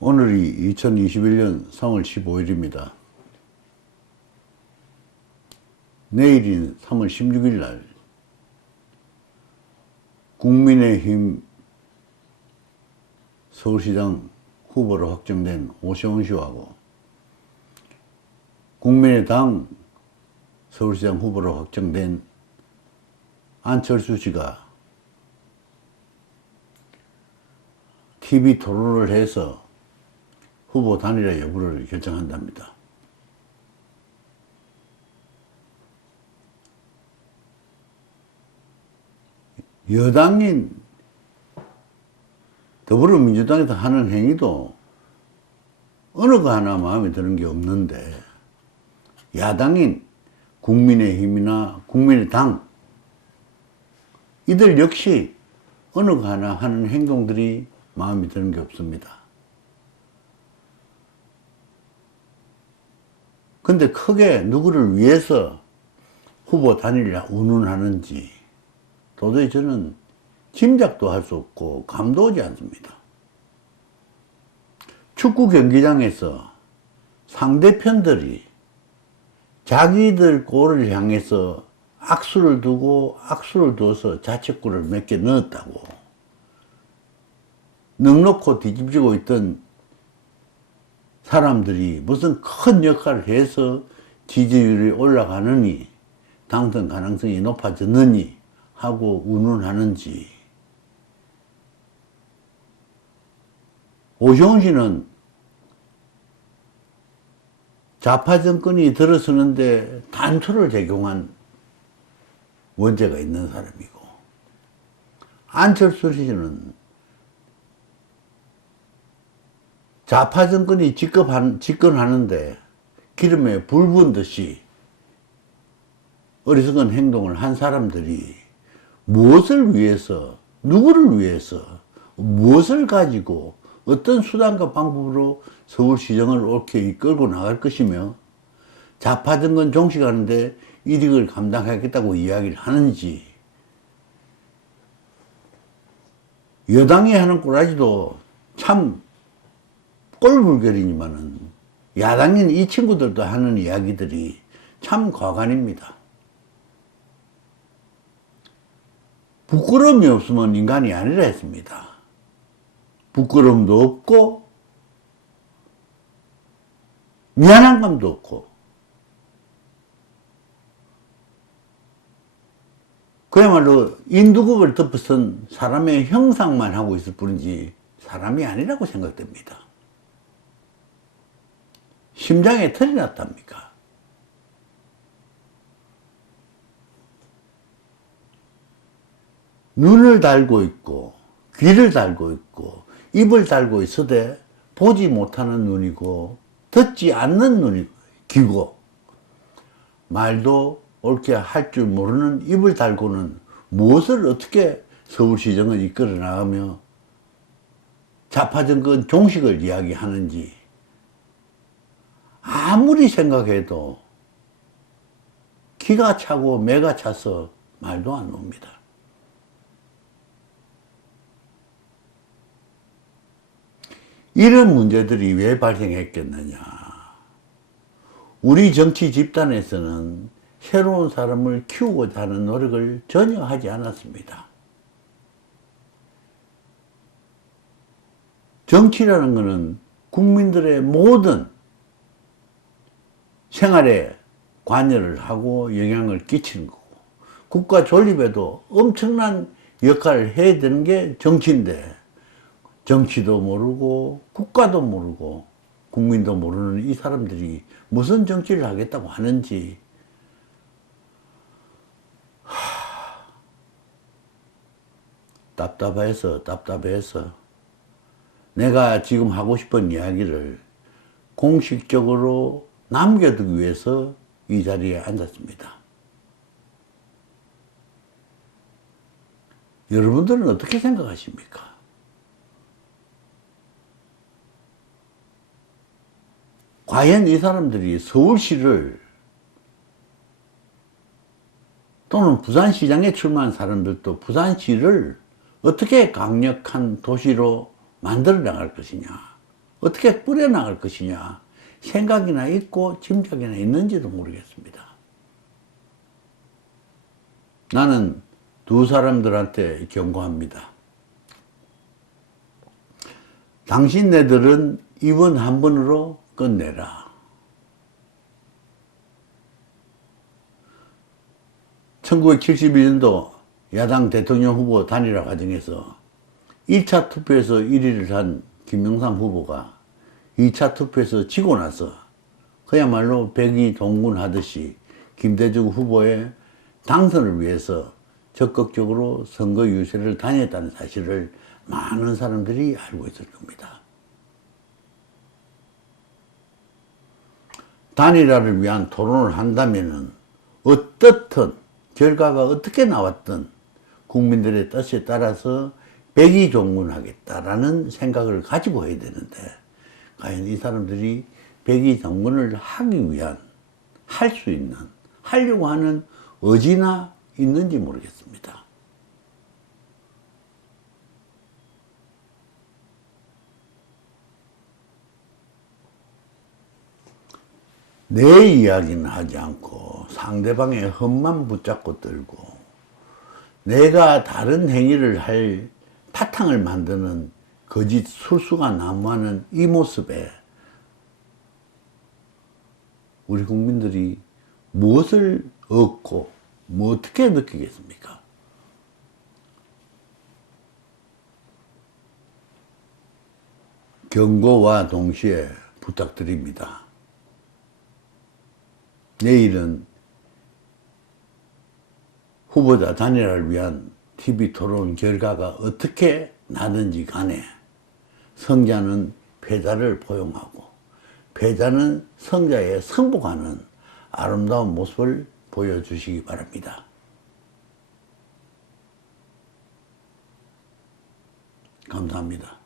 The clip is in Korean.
오늘이 2021년 3월 15일입니다. 내일인 3월 16일 날 국민의힘 서울시장 후보로 확정된 오세훈 씨하고 국민의당 서울시장 후보로 확정된 안철수 씨가 TV 토론을 해서 후보 단일화 여부를 결정한답니다. 여당인 더불어민주당에서 하는 행위도 어느 거 하나 마음에 드는 게 없는데, 야당인 국민의힘이나 국민의당 이들 역시 어느 거 하나 하는 행동들이 마음에 드는 게 없습니다. 근데 크게 누구를 위해서 후보 단일화 운운하는지 도저히 저는 짐작도 할 수 없고 감도 오지 않습니다. 축구 경기장에서 상대편들이 자기들 골을 향해서 악수를 두어서 자책골을 몇 개 넣었다고 넉넉히 뒤집지고 있던 사람들이 무슨 큰 역할을 해서 지지율이 올라가느니 당선 가능성이 높아졌느니 하고 운운하는지, 오세훈 씨는 좌파 정권이 들어서는데 단초를 제공한 원죄가 있는 사람이고, 안철수 씨는 좌파 정권이 집권하는데 기름에 불 부은 듯이 어리석은 행동을 한 사람들이 무엇을 위해서, 누구를 위해서, 무엇을 가지고 어떤 수단과 방법으로 서울시정을 옳게 이끌고 나갈 것이며 좌파 정권 종식하는데 이익을 감당하겠다고 이야기를 하는지, 여당이 하는 꼬라지도 참 꼴불견이지만은 야당인 이 친구들도 하는 이야기들이 참 과간입니다. 부끄러움이 없으면 인간이 아니라 했습니다. 부끄러움도 없고 미안한 감도 없고 그야말로 인두급을 덮어선 사람의 형상만 하고 있을 뿐이지 사람이 아니라고 생각됩니다. 심장에 털이 났답니까? 눈을 달고 있고 귀를 달고 있고 입을 달고 있어대 보지 못하는 눈이고 듣지 않는 눈이고 귀고, 말도 옳게 할 줄 모르는 입을 달고는 무엇을 어떻게 서울시정을 이끌어 나가며 좌파 정권 종식을 이야기하는지 아무리 생각해도 기가 차고 매가 차서 말도 안 나옵니다. 이런 문제들이 왜 발생했겠느냐. 우리 정치 집단에서는 새로운 사람을 키우고자 하는 노력을 전혀 하지 않았습니다. 정치라는 것은 국민들의 모든 생활에 관여를 하고 영향을 끼치는 거고, 국가 존립에도 엄청난 역할을 해야 되는 게 정치인데, 정치도 모르고 국가도 모르고 국민도 모르는 이 사람들이 무슨 정치를 하겠다고 하는지 답답해서 내가 지금 하고 싶은 이야기를 공식적으로 남겨두기 위해서 이 자리에 앉았습니다. 여러분들은 어떻게 생각하십니까? 과연 이 사람들이 서울시를 또는 부산시장에 출마한 사람들도 부산시를 어떻게 강력한 도시로 만들어 나갈 것이냐. 어떻게 뿌려나갈 것이냐 생각이나 있고 짐작이나 있는지도 모르겠습니다. 나는 두 사람들한테 경고합니다. 당신네들은 이번 한 번으로 끝내라. 1971년도 야당 대통령 후보 단일화 과정에서 1차 투표에서 1위를 한 김영삼 후보가 2차 투표에서 지고 나서 그야말로 백의동군하듯이 김대중 후보의 당선을 위해서 적극적으로 선거 유세를 다녔다는 사실을 많은 사람들이 알고 있을 겁니다. 단일화를 위한 토론을 한다면은 어떻든 결과가 어떻게 나왔든 국민들의 뜻에 따라서 백의종군하겠다라는 생각을 가지고 해야 되는데 과연 이 사람들이 백의종군을 하기 위한 할 수 있는 하려고 하는 의지나 있는지 모르겠습니다. 내 이야기는 하지 않고 상대방의 흠만 붙잡고 들고 내가 다른 행위를 할 파탕을 만드는 거짓 술수가 난무하는 이 모습에 우리 국민들이 무엇을 얻고 뭐 어떻게 느끼겠습니까? 경고와 동시에 부탁드립니다. 내일은 후보자 단일화를 위한 TV 토론 결과가 어떻게 나든지 간에 성자는 패자를 포용하고 패자는 성자에 승복하는 아름다운 모습을 보여주시기 바랍니다. 감사합니다.